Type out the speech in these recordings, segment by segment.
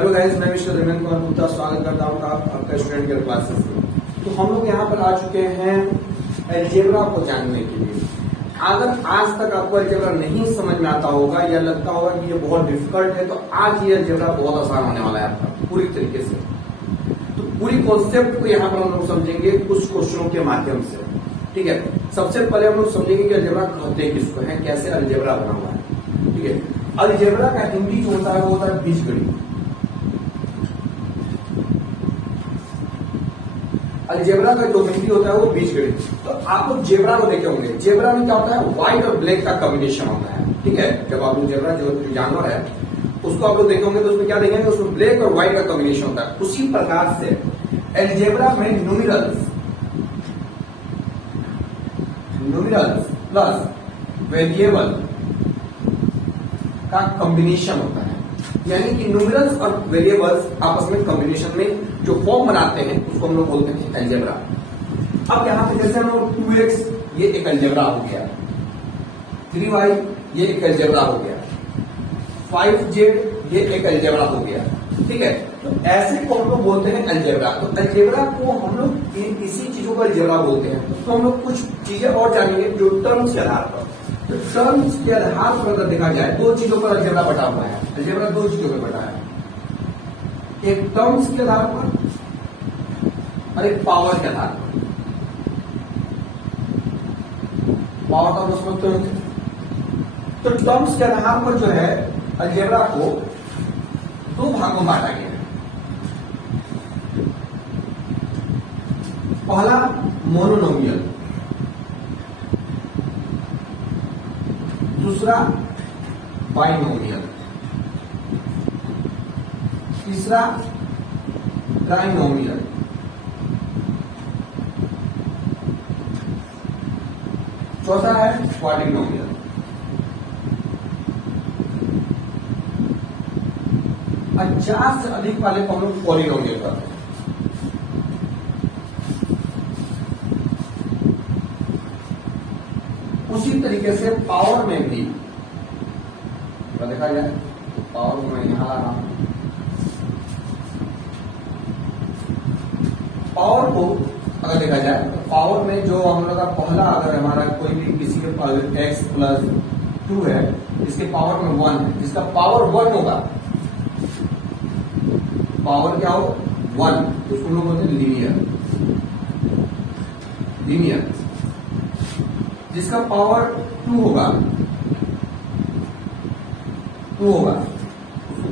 Hello guys, मैं mister Dharmendra Kumar Gupta स्वागत करता हूँ आपका स्टूडेंट केयर क्लासेस में। तो हम लोग यहाँ पर आ चुके हैं अलजेब्रा को जानने के लिए। अगर आज तक आपको अलजेब्रा नहीं समझ में आता होगा या लगता होगा कि ये बहुत डिफिकल्ट है, तो आज ये अलजेब्रा बहुत आसान होने वाला है आपका पूरी तरीके से। तो पूरी कॉन्सेप्ट को यहाँ पर हम लोग समझेंगे कुछ क्वेश्चनों के माध्यम से। ठीक है, सबसे पहले हम लोग समझेंगे कि अलजेब्रा कहते किसको है, कैसे अलजेब्रा बना हुआ है। ठीक है, अलजेब्रा का हिंदी जो होता है वो होता है बीजगणित। अलजेब्रा का जो हिंदी होता है वो बीजगणित। तो आप लोग जेब्रा को देखे होंगे। जेब्रा में क्या होता है, व्हाइट और ब्लैक का कॉम्बिनेशन होता है। ठीक है, जब आप लोग जेब्रा जो जानवर है उसको आप लोग देखे होंगे तो उसमें क्या देखेंगे, उसमें ब्लैक और व्हाइट का कॉम्बिनेशन होता है। उसी प्रकार से अलजेब्रा में न्यूमेरल्स प्लस वेरिएबल का कॉम्बिनेशन होता है। यानी कि न्यूमेरल्स और वेरिएबल्स आपस में कॉम्बिनेशन में जो फॉर्म बनाते हैं उसको हम लोग बोलते हैं अलजेब्रा। अब यहां पे जैसे हम लोग 2x ये एक अलजेब्रा हो गया, 3y ये एक अलजेब्रा हो गया, 5z ये एक अलजेब्रा हो गया। ठीक है, तो ऐसे को हम लोग बोलते हैं अलजेब्रा। तो अलजेब्रा को हम लोग इसी चीजों को अलजेब्रा बोलते हैं। तो हम लोग कुछ चीजें और जानेंगे जो टर्म्स के आधार पर। तो टर्म्स के आधार पर अगर देखा जाए दो चीजों पर अलजेब्रा बटा हुआ है। अलजेब्रा दो चीजों पर बटा है, एक टर्म्स के आधार पर और एक पावर के आधार पर। पावर का मतलब तो टर्म्स के आधार पर जो है अलजेब्रा को दो भागों में बांटा गया है। पहला मोनोनोमियल, दूसरा बाइनोमियल, तीसरा ट्राइनोमियल, चौथा है क्वाड्रिनोमियल। और 4 से अधिक वाले को हम लोग पॉलिनोमियल करते हैं। उसी तरीके से पावर में भी देखा जाए तो पावर में यहां आ रहा हूं। पावर को अगर देखा जाए तो पावर में जो हम लोग का पहला, अगर हमारा कोई भी किसी के x प्लस 2 है, इसके पावर में 1 है, जिसका पावर 1 होगा, पावर क्या हो 1, तो उसको लोग बोलते हैं लीनियर। जिसका पावर 2 होगा उसको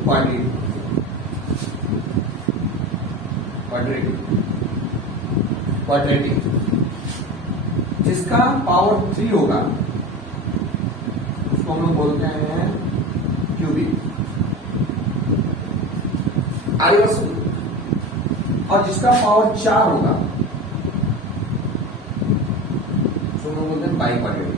क्वाड्रेटिक। जिसका पावर 3 होगा उसको हम लोग बोलते हैं क्यूबिक। और जिसका पावर 4 होगा उसको हम लोग बोलते हैं बाइक्वाड्रेटिक।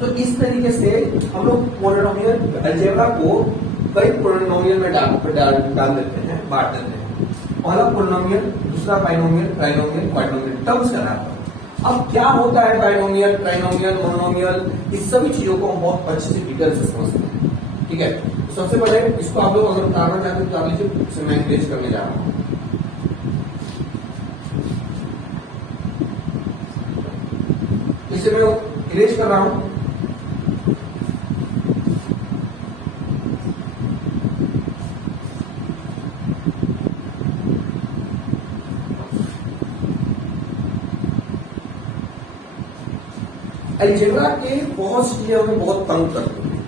तो इस तरीके से हम लोग पॉलिनोमियल अलजेब्रा को कई पॉलिनोमियल में डाल देते हैं, बांट देते हैं। पहला पॉलिनोमियल, दूसरा बाइनोमियल, ट्राइनोमियल, क्वाड्रिनोमियल, टर्म्स के आधार पर। अब क्या होता है बाइनोमियल, ट्राइनोमियल, मोनोमियल, इस सभी चीजों को हम बहुत अच्छे से डिटेल से समझते हैं। ठीक है, तो सबसे पहले इसको आप लोग अगर उतारना चाहते हैं तो आप लीजिए, मैं इरेज करने जा रहा हूं। इसे मैं इरेज कर रहा हूं। अलजेब्रा के बहुत सी चीजें हमें बहुत तंग करती हैं।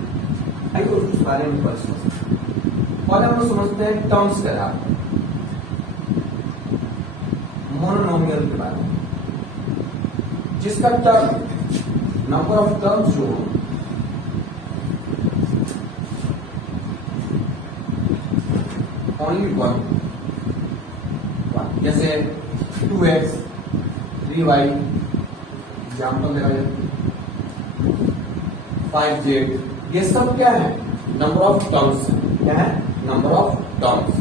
आइए उस बारे में समझते हैं। और हम लोग समझते हैं टर्म्स के आधार पर, मोनोनोमियल के बारे में, जिसका टर्म नंबर ऑफ टर्म्स जो हो ओनली 1, जैसे 2x 3y, एग्जाम्पल देखा जाए 5z, ये सब क्या है, नंबर ऑफ टर्म्स। क्या है, नंबर ऑफ टर्म्स।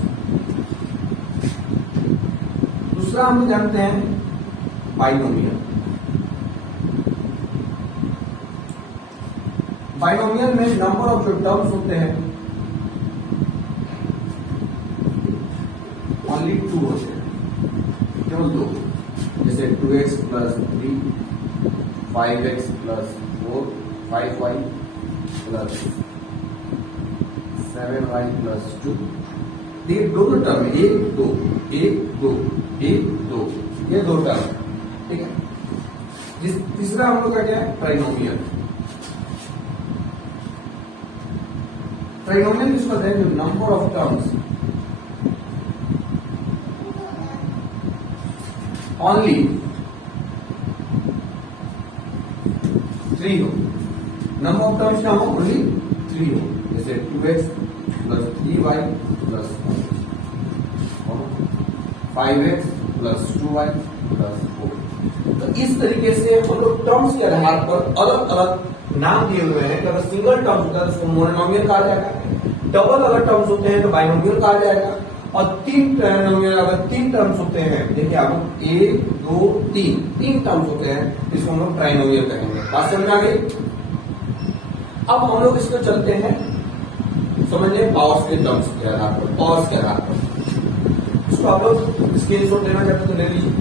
दूसरा हम जानते हैं बाइनोमियल। बाइनोमियल में नंबर ऑफ जो टर्म्स होते हैं ओनली 2 होते हैं, केवल 2। जैसे 2x plus 3, 5x plus 4, 5y plus 7y plus 2। ये दोनों टर्म है, 1 2 1 2 1 2, ये 2 टर्म, ठीक है। तीसरा हम लोग का क्या है, ट्राइनोमियल। ट्राइनोमियल किसको कहते हैं, जो नंबर ऑफ टर्म्स ओनली 3 हो। नंबर ऑफ टर्म्स क्या हो, ओनली 3 हो। जैसे 2x plus 3y plus 5x plus 2y plus 4। तो इस तरीके से हम लोग टर्म्स के आधार पर अलग अलग नाम दिए हुए हैं। अगर सिंगल टर्म्स होता है तो उसको मोनोमियल कहा जाएगा, डबल अगर टर्म्स होते हैं तो बाइनोमियल कहा जाएगा, और 3 ट्राइनोमियल अगर 3 टर्म्स होते हैं, देखिए आप 1 2 3 टर्म्स होते हैं, इसको हम लोग ट्राइनोमियल कहेंगे। बात समझ में आ गई। अब हम लोग इसको चलते हैं समझिए पावर्स के टर्म्स के आधार पर, पावर्स के आधार पर। इसको आप लोग स्क्रीनशॉट लेना चाहते तो ले लीजिए।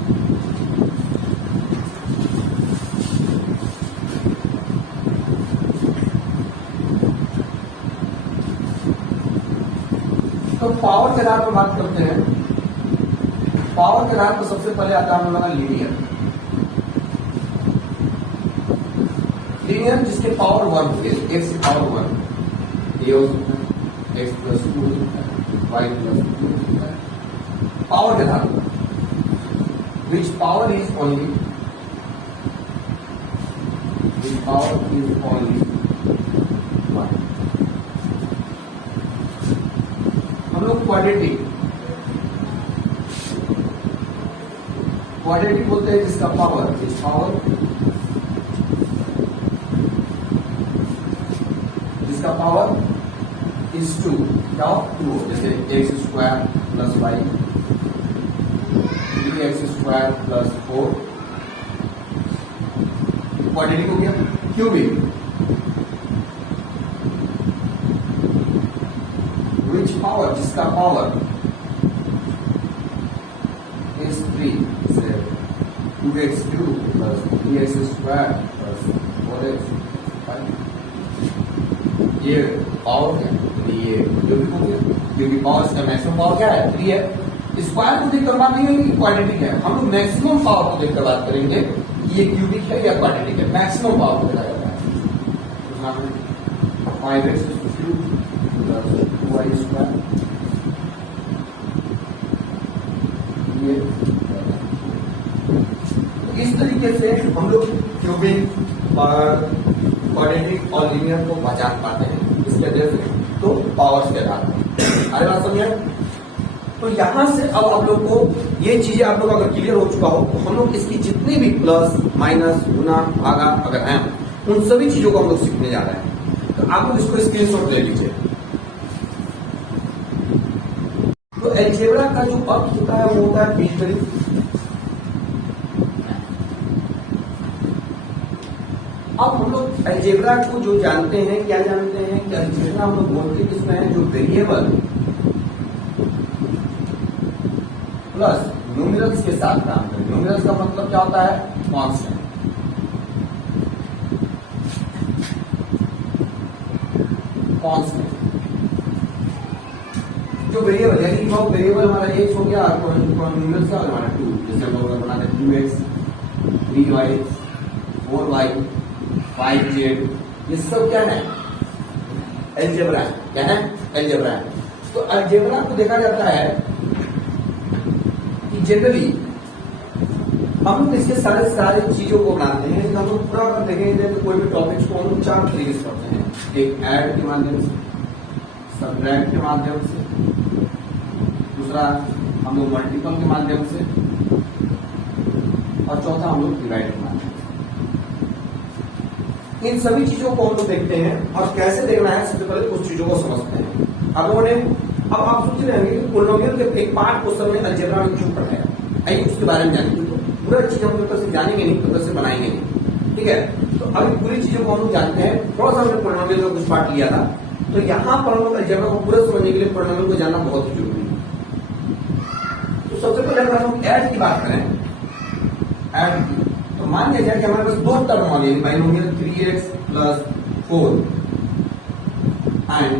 तो पावर के आधार पर बात करते हैं। पावर के आधार पर सबसे पहले आता है हम लोग लीनियर। लीनियर जिसके पावर 1 होगी, x की पावर 1, ये हो सकता है x प्लस 2 हो सकता है, y प्लस 2 हो सकता है। पावर के आधार पर विच पावर इज ओनली 1। हम लोग क्वाड्रेटिक बोलते हैं जिसका पावर इज 2, क्या 2, जैसे x square plus y, 3x square plus 4, quadratic हो गया। क्यूबिक विच पावर, जिसका पावर इज 3, जैसे 2x cube plus 3x square plus 4x 5। ये पावर क्या है, ये क्यूबिक हो गया, क्योंकि पावर इसका मैक्सिमम पावर क्या है, 3 है। स्क्वायर को देखकर बात नहीं होगी कि क्वाड्रेटिक है, हम लोग मैक्सिमम पावर को देखकर बात करेंगे ये क्यूबिक है या क्वाड्रेटिक है। मैक्सिमम पावर को देखा जाता है। 5x cube plus 2y square, ये इस तरीके से हम लोग क्यूबिक और क्वाड्रेटिक और लीनियर को पहचान पाते हैं इसके आधार से, तो पावर्स के आधार पर। अरे बात समझे। तो यहां से अब आप लोग को ये चीजें आप लोग अगर क्लियर हो चुका हो, तो हम लोग इसकी जितनी भी प्लस माइनस गुना भागा अगर हैं, उन सभी चीजों को हम लोग सीखने जा रहे हैं। तो आप लोग इसको स्क्रीनशॉट ले लीजिए। तो अलजेब्रा का जो अर्थ होता है वो होता है बीजगणित। अब हम लोग अलजेब्रा को जो जानते हैं, क्या जानते हैं कि अलजेब्रा हम लोग बोलते किसमें है, जो वेरिएबल प्लस न्यूमेरल्स के साथ काम करें। न्यूमेरल्स का मतलब क्या होता है, कांस्टेंट। जो वेरिएबल यानी कि वेरिएबल हमारा x हो गया, न्यूमेरल्स का हमारा 2, जैसे हम लोग बनाते हैं 2x 3y 4y 5z, ये सब क्या है, अलजेब्रा है। क्या है, अलजेब्रा है। तो अलजेब्रा को देखा जाता है कि जनरली हम लोग इसके सारे चीजों को बनाते हैं। हम लोग पूरा अगर देखेंगे तो कोई भी टॉपिक्स को हम लोग 4 तरीके से करते हैं। एक ऐड के माध्यम से, सबट्रैक्ट के माध्यम से, दूसरा हम लोग मल्टीपल के माध्यम से, और चौथा हम लोग डिवाइड के माध्यम से। इन सभी चीजों को हम लोग देखते हैं और कैसे देखना है, सबसे पहले कुछ चीजों को समझते हैं। अब आप सोच रहे होंगे कि पोलिनोमियल के एक पार्ट क्वेश्चन में अलजेब्रा में क्यों पढ़ाया, आइए उसके बारे में जानेंगे। तो पूरा चीज हम लोग से जानेंगे नहीं, तो से बनाएंगे नहीं। ठीक है। तो अभी पूरी चीजों को हम लोग जानते हैं, थोड़ा सा हमने पॉलिनोमियल का कुछ पार्ट लिया था, तो यहाँ पर हम लोग अलजेब्रा को पूरा समझने के लिए पॉलिनोमियल को जानना बहुत ही जरूरी है। तो सबसे पहले अगर हम ऐड की बात करें, ऐड की, तो मान लिया जाए कि हमारे पास दो टर्म वाले binomial 3x plus 4 and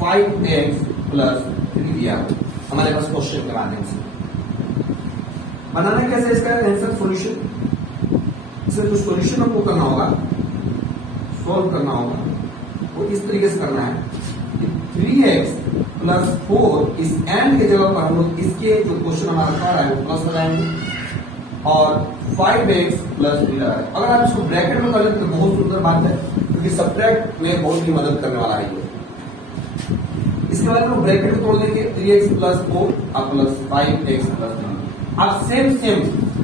5x plus 3 दिया हमारे पास क्वेश्चन के माध्यम से। बनाना कैसे इसका आंसर सॉल्यूशन, इसमें जो सॉल्यूशन हमको करना होगा, सॉल्व करना होगा, वो इस तरीके से करना है कि 3x प्लस 4 इस एंड के जगह पर हम लोग इसके जो क्वेश्चन हमारा था है वो प्लस लगाएंगे और 5x प्लस 3 लगाएंगे। अगर आप इसको ब्रैकेट में कर लेते तो बहुत सुंदर बात है, क्योंकि सब्ट्रैक्ट में बहुत ही मदद करने वाला है ये। इसके बाद हम ब्रैकेट को तोड़ देंगे, 3x प्लस 4 और प्लस 5x प्लस 3। आप सेम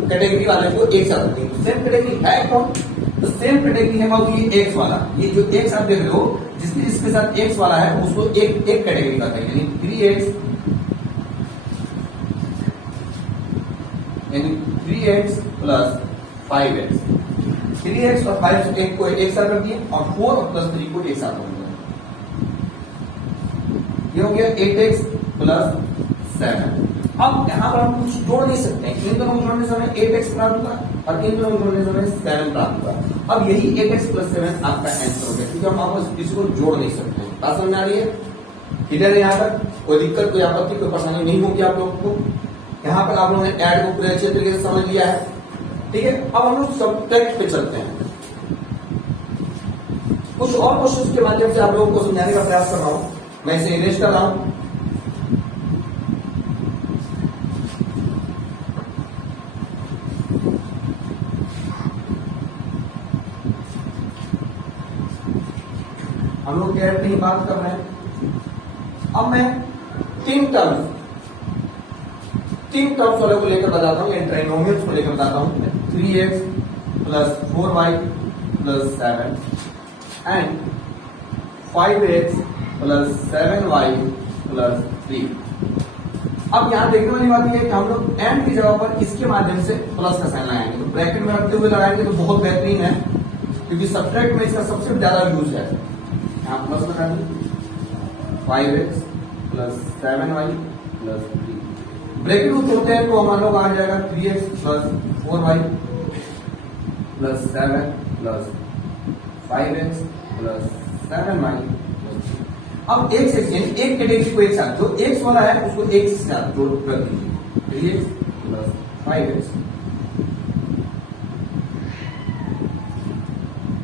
कैटेगरी वाले को एक साथ रखेंगे। सेम कैटेगरी है कौन? तो सेम कैटेगरी है बाबू ये एक्स वाला, ये जो एक्स आप देख रहे हो जिसके साथ एक्स वाला है उसको एक कैटेगरी का कहेंगे, यानी 3x प्लस 5x, 3x और 5 को एक साथ रख दिए और 4 और प्लस 3 को एक साथ रख दिया, ये हो गया 8x प्लस 7। अब यहाँ पर हम कुछ जोड़ नहीं सकते हैं, इन दोनों जोड़ने से हमें 8x प्राप्त होगा और इन दोनों जोड़ने से हमें 7 प्राप्त होगा। अब यही 8x प्लस 7 आपका आंसर हो गया, क्योंकि हम आपस इसको जोड़ नहीं सकते हैं। बात समझ में आ रही है? क्लियर है? यहाँ तक कोई दिक्कत, कोई आपत्ति, कोई परेशानी नहीं होगी आप लोगों को। यहाँ पर आप लोगों ने ऐड को पूरे अच्छे तरीके से समझ लिया है, ठीक है। अब हम लोग सब्ट्रैक्ट पे चलते हैं। कुछ और क्वेश्चन के माध्यम से आप लोगों को समझाने का प्रयास कर रहा हूं, मैं इसे इरेज कर रहा हूं। हम लोग कैरेट की बात कर रहे हैं। अब मैं तीन टर्म्स वाले को लेकर बताता हूं, ट्राइनोमियल्स को लेकर बताता हूं। 3x plus 4y plus 7 and 5x plus 7y plus 3। अब यहां देखने वाली बात यह है कि हम लोग एंड की जगह पर इसके माध्यम से प्लस का साइन लगाएंगे, तो ब्रैकेट में रखते हुए लगाएंगे तो बहुत बेहतरीन है, क्योंकि सब्ट्रैक्ट में इसका सबसे ज्यादा यूज है। यहां प्लस लगा दी, 5x plus 7y plus 3। Bracket को तोड़ते हैं तो हमारे लोग आ जाएगा 3x plus 4y plus 7 plus 5x plus 7y plus 3। अब एक सेक्शन एक कैटेगरी को एक साथ, जो x वाला है उसको एक से साथ जोड़ कर दीजिए, 3x plus 5x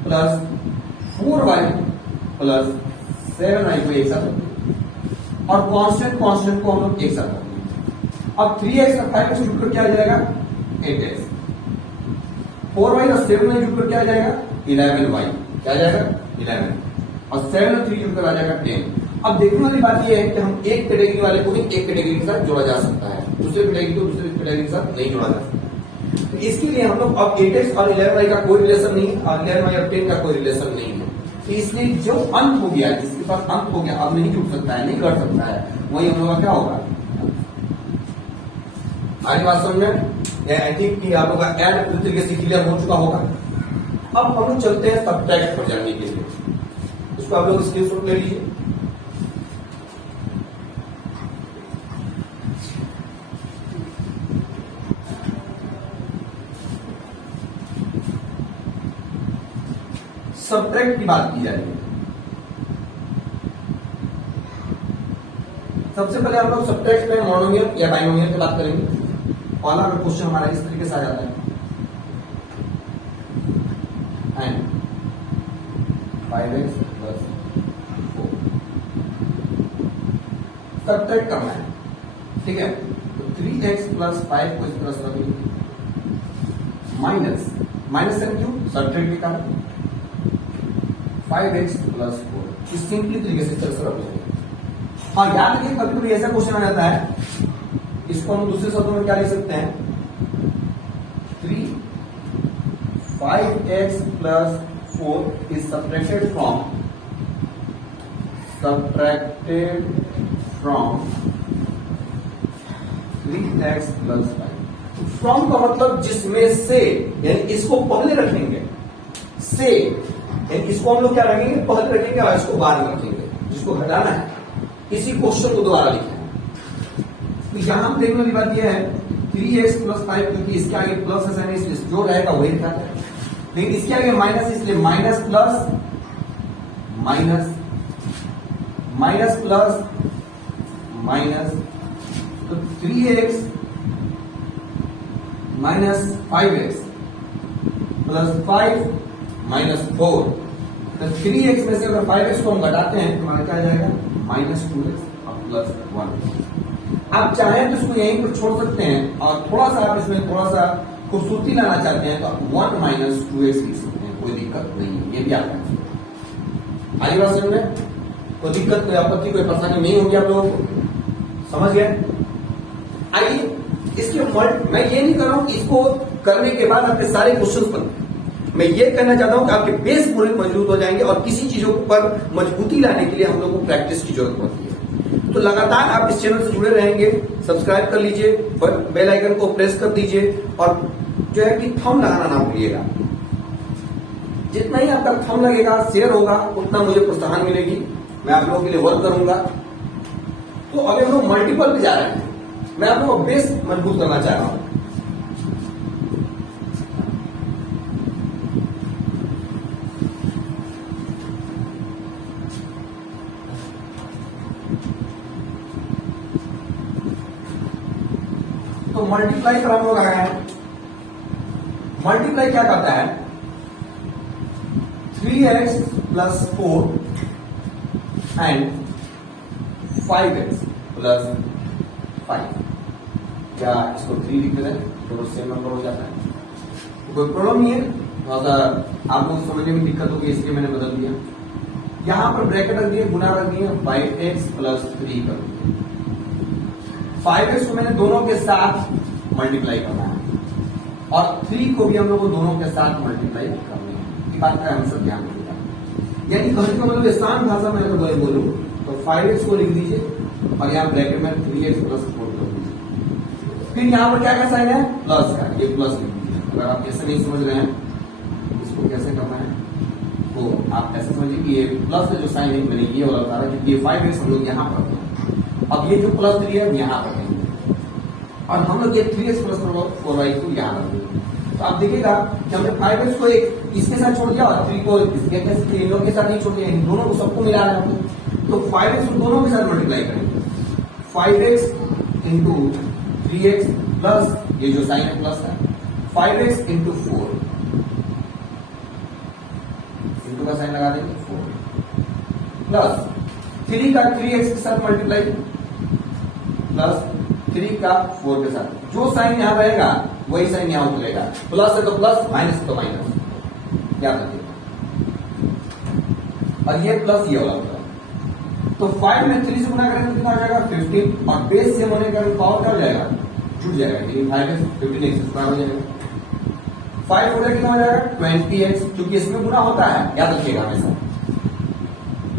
plus 4y plus 7y को एक साथ रखिए और कांस्टेंट को हम लोग एक साथ रखेंगे। अब 3x और 5x जुड़ कर क्या आ जाएगा? 8x। 4y और 7y जुड़ कर क्या आ जाएगा? 11y। क्या आ जाएगा? 11। और 7 और 3 जुड़कर आ जाएगा 10। अब देखने वाली बात यह है कि हम एक कैटेगरी वाले को भी एक कैटेगरी के साथ जोड़ा जा सकता है, दूसरे कैटेगरी को दूसरे कैटेगरी के साथ नहीं जोड़ा जा सकता। तो इसके लिए हम लोग अब 8x और 11y का कोई रिलेशन नहीं और 11y और 10 का कोई रिलेशन नहीं है, तो इसलिए जो अंत हो गया, जिसके पास अंत हो गया अब नहीं जुड़ सकता है, नहीं कर सकता है, वही हम लोग का क्या होगा? आज बात समझ में आई थिंक कि आप लोग का ऐड पूरी तरीके से क्लियर हो चुका होगा। अब हम लोग चलते हैं सब्ट्रैक्ट पर जाने के लिए, इसको आप लोग स्क्रीनशॉट ले लीजिए। सब्ट्रैक्ट की बात की जाएगी। सबसे पहले हम लोग सब्ट्रैक्ट में मोनोमियल या बाइनोमियल की बात करेंगे। पहला क्वेश्चन हमारा इस तरीके से आ जाता है, एंड 5x प्लस 4 सब्ट्रैक्ट करना है, ठीक है। तो 3x प्लस 5 को इस तरह से रखेंगे, माइनस साइन क्यों? सब्ट्रैक्ट के कारण 5x प्लस 4 इस सिंपली तरीके से इस तरह से रख लेंगे। हाँ, याद रखिए कभी कभी ऐसा क्वेश्चन आ जाता है, इसको हम दूसरे शब्दों में क्या लिख सकते हैं? 5x plus 4 is subtracted from 3x plus 5। From का मतलब जिसमें से, यानी इसको पहले रखेंगे, से यानी इसको हम लोग क्या रखेंगे, पहले रखेंगे और इसको बाद में रखेंगे, जिसको घटाना है इसी क्वेश्चन को दोबारा लिखें। तो यहां हम देखने वाली बात यह है 3x + 5, क्योंकि इसके आगे प्लस है साइन, इसलिए जो रहेगा वही दिखाता है, लेकिन इसके आगे माइनस, इसलिए minus plus minus minus plus minus, तो 3x minus 5x plus 5 minus 4, तो 3x में से अगर 5x को हम घटाते हैं तो हमारा क्या आ जाएगा, -2x और प्लस 1। आप चाहें तो इसको यहीं पर छोड़ सकते हैं और थोड़ा सा आप इसमें थोड़ा सा खूबसूरती लाना चाहते हैं तो आप 1 - 2x लिख सकते हैं, कोई दिक्कत नहीं है, ये भी आप कर सकते हैं। आगे बात समझ में, कोई दिक्कत, कोई आपत्ति, कोई परेशानी नहीं होगी आप लोगों को, समझ गए। आइए इसके मैं ये नहीं कर रहा हूं कि इसको करने के बाद आपके सारे क्वेश्चन बनते, मैं ये कहना चाहता हूं कि आपके बेस पूरे मजबूत हो जाएंगे और किसी चीजों पर मजबूती लाने के लिए हम लोग को प्रैक्टिस की जरूरत पड़ती है। तो लगातार आप इस चैनल से जुड़े रहेंगे, सब्सक्राइब कर लीजिए, बेल आइकन को प्रेस कर दीजिए और जो है कि थंब लगाना ना भूलिएगा। जितना ही आपका थंब लगेगा, शेयर होगा, उतना मुझे प्रोत्साहन मिलेगी, मैं आप लोगों के लिए वर्क करूंगा। तो अभी हम लोग मल्टीपल पे जा रहे हैं, मैं आप लोगों को बेस मजबूत करना चाह रहा हूं। तो मल्टीप्लाई पर हम लोग आ गए हैं। मल्टीप्लाई क्या करता है, 3x + 4 एंड 5x + 5, क्या इसको 3 लिख देते हैं तो सेम नंबर हो जाता है, तो कोई प्रॉब्लम नहीं है। थोड़ा सा आपको समझने में दिक्कत होगी इसलिए मैंने बदल दिया। यहां पर ब्रैकेट रख दिए, गुना रख दिए, 5x + 3 कर दिए। 5x को मैंने दोनों के साथ मल्टीप्लाई करना है और 3 को भी हम लोग को दोनों के साथ मल्टीप्लाई करनी है, ये बात का हमेशा ध्यान रखिएगा। यानी कहने का मतलब आसान भाषा में अगर बोलूं तो 5x को लिख दीजिए और यहाँ ब्रैकेट में 3x + 4 कर दीजिए। फिर यहाँ पर क्या साइन है, प्लस का, ये प्लस लिख दीजिए। अगर आप ऐसे नहीं समझ रहे हैं इसको कैसे करना है तो आप ऐसे समझिए कि ये प्लस है जो साइन है, मैंने ये वाला बता रहा है कि ये 5x हम लोग यहाँ पर, अब ये जो +3 है यहां पर देंगे और हम लोग ये 3x + 4y को यहां रख देंगे। तो आप देखिएगा कि हमने 5x को एक इसके साथ छोड़ दिया और 3 को इन लोगों के साथ नहीं छोड़ दिया, इन दोनों को सबको मिला रहे हैं। तो 5x को दोनों के साथ मल्टीप्लाई करेंगे, 5x × 3x प्लस ये जो साइन है प्लस है, 5x × 4, इंटू का साइन लगा देंगे 4 प्लस 3 का 3x के साथ मल्टीप्लाई प्लस 3 का 4 के साथ, जो साइन यहां रहेगा वही साइन यहां उतरेगा, प्लस है तो प्लस, माइनस है तो माइनस, याद रखिएगा। और ये प्लस ये वाला होगा, तो 5 में 3 से गुना करेंगे तो कितना हो जाएगा 15 और बेस से होने का पावर क्या हो जाएगा, जुड़ जाएगा, लेकिन 5x 15x² हो जाएगा। 5 गुना कितना हो जाएगा 20x, क्योंकि इसमें गुना होता है, याद रखिएगा हमेशा,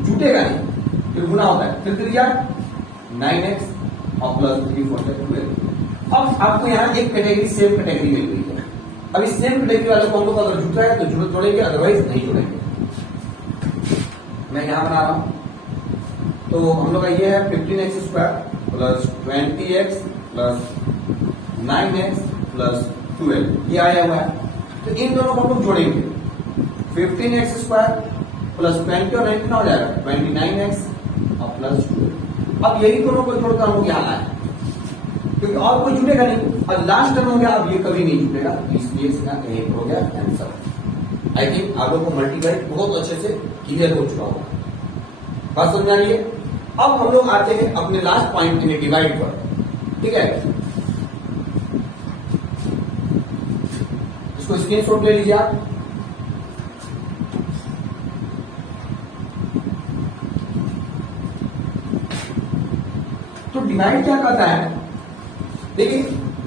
जुटेगा नहीं, फिर गुना होता है, फिर 9x और प्लस 3 12। अब आपको यहाँ एक कैटेगरी सेम कैटेगरी मिल गई है। अब इस सेम कैटेगरी वाले को हम लोग अगर जुट रहा है तो जुड़ जोड़ेंगे, अदरवाइज नहीं जोड़ेंगे। मैं यहां बना रहा हूं, तो हम लोग का ये है 15x² plus 20x plus 9x plus 12, ये आया हुआ है। तो इन दोनों को हम लोग जोड़ेंगे, 15x² प्लस 20 और 19 हो जाएगा 29x और प्लस 12। अब यही दोनों को जोड़कर हम लोग यहाँ आए, क्योंकि और कोई जुड़ेगा नहीं, और लास्ट टर्म हो गया, अब ये कभी नहीं जुड़ेगा, इसलिए इसका यही हो गया आंसर। आई थिंक आप लोगों को मल्टीप्लाई बहुत अच्छे से क्लियर हो चुका होगा, बात समझ आ रही है। अब हम लोग आते हैं अपने लास्ट पॉइंट में, डिवाइड पर, ठीक है। इसको स्क्रीनशॉट ले लीजिए आप। तो डिवाइड क्या करता है, देखिए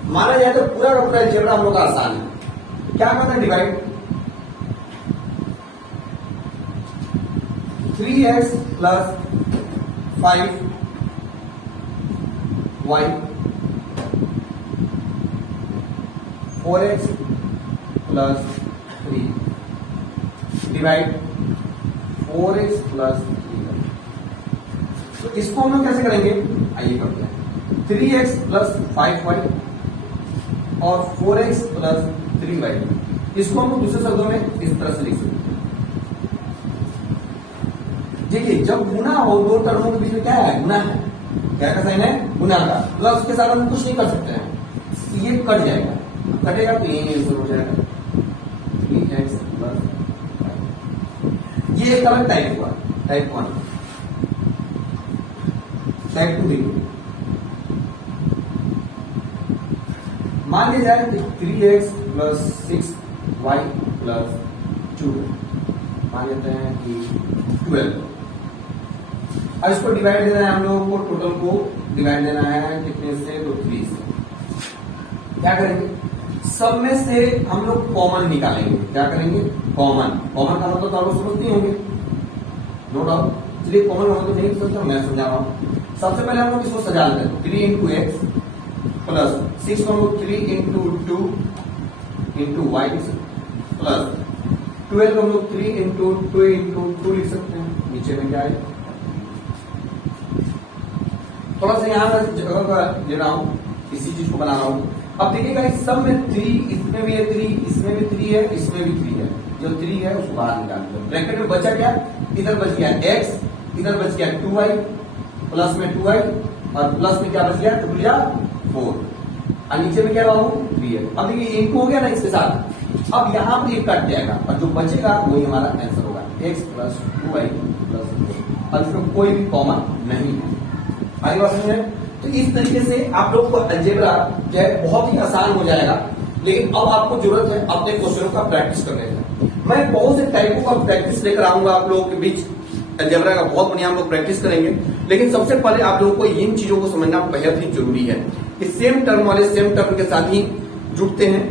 माना जाए तो पूरा का पूरा अलजेब्रा हम लोग का आसान है। क्या करता है divide, 3x plus 5y 4x plus 3 divide 4x plus 3y। तो इसको हम लोग कैसे करेंगे, आइए करते हैं। 3x प्लस 5y और 4x प्लस 3y, इसको हम लोग दूसरे शब्दों में इस तरह से लिख सकते हैं। देखिए जब गुना हो दो टर्मों के बीच में क्या है, गुना है, क्या का साइन है, गुना का, प्लस के साथ हम कुछ नहीं कर सकते हैं, ये कट जाएगा, कटेगा तो यही आंसर हो जाएगा 3x प्लस 5। ये एक अलग टाइप हुआ, टाइप 1। टाइप 2 देखिए, मान लिया जाए कि 3x प्लस 6y प्लस 2, मान लेते हैं कि 12। अब इसको डिवाइड देना है हम लोगों को, टोटल को डिवाइड देना है कितने से, तो 3 से। क्या करेंगे, सब में से हम लोग कॉमन निकालेंगे। क्या करेंगे, कॉमन। कॉमन का मतलब तो आप लोग समझते होंगे, नो डाउट। चलिए कॉमन का मतलब नहीं समझता, मैं समझा रहा हूं। सबसे पहले हम लोग इसको सजा लेते हैं, 3 इंटू एक्स प्लस 6 को हम लोग 3 इंटू 2 इंटू वाई प्लस 12 को हम लोग 3 इंटू 2 इंटू 2 लिख सकते हैं। नीचे में क्या है, थोड़ा सा यहां जगह का ले रहा हूं, इसी चीज को बना रहा हूं। अब देखिएगा इस सब में 3, इसमें भी है 3, इसमें भी 3 है, इसमें भी 3 है। जो 3 है उसको बाहर निकाल दो। ब्रैकेट में बचा क्या, इधर बच गया x, इधर बच गया 2y, प्लस में 2y और प्लस में क्या बच गया, 2 4 और नीचे में क्या बाबू 3 है। अब देखिए इनको हो गया ना इसके साथ, अब यहां पर ये कट जाएगा और जो बचेगा वही हमारा आंसर होगा, x प्लस 2y प्लस 4। और इसमें कोई भी कॉमन नहीं है। आगे बात समझ, तो इस तरीके से आप लोग को अलजेब्रा जो है बहुत ही आसान हो जाएगा। लेकिन अब आपको जरूरत है अपने क्वेश्चनों का प्रैक्टिस करने की। मैं बहुत से टाइपों का प्रैक्टिस लेकर आऊंगा आप लोगों के बीच, अलजेब्रा का बहुत बढ़िया हम लोग प्रैक्टिस करेंगे। लेकिन सबसे पहले आप लोगों को इन चीजों को समझना बेहद ही जरूरी है कि सेम टर्म वाले सेम टर्म के साथ ही जुड़ते हैं,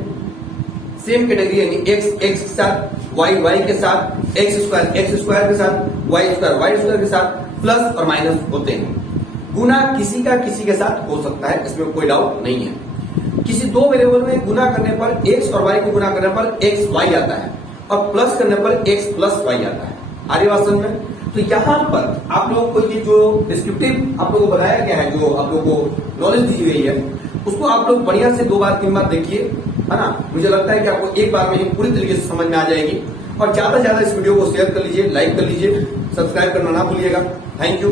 सेम कैटेगरी यानी x x के साथ, y y के साथ, x स्क्वायर के साथ, y स्क्वायर के साथ, प्लस और माइनस होते हैं। गुना किसी का किसी के साथ हो सकता है, इसमें कोई डाउट नहीं है। किसी दो वेरिएबल में गुना करने पर x और y को गुना करने पर x y आता है और प्लस करने पर x प्लस y आता है। आगे बात समझ में, तो यहां पर आप लोगों को ये जो डिस्क्रिप्टिव आप लोगों को बताया गया है, जो आप लोगों को नॉलेज दी गई है, उसको आप लोग बढ़िया से 2 बार 3 बार देखिए, है ना। मुझे लगता है कि आपको एक बार में ही पूरी तरीके से समझ में आ जाएगी। और ज्यादा से ज्यादा इस वीडियो को शेयर कर लीजिए, लाइक कर लीजिए, सब्सक्राइब करना ना भूलिएगा। Thank you.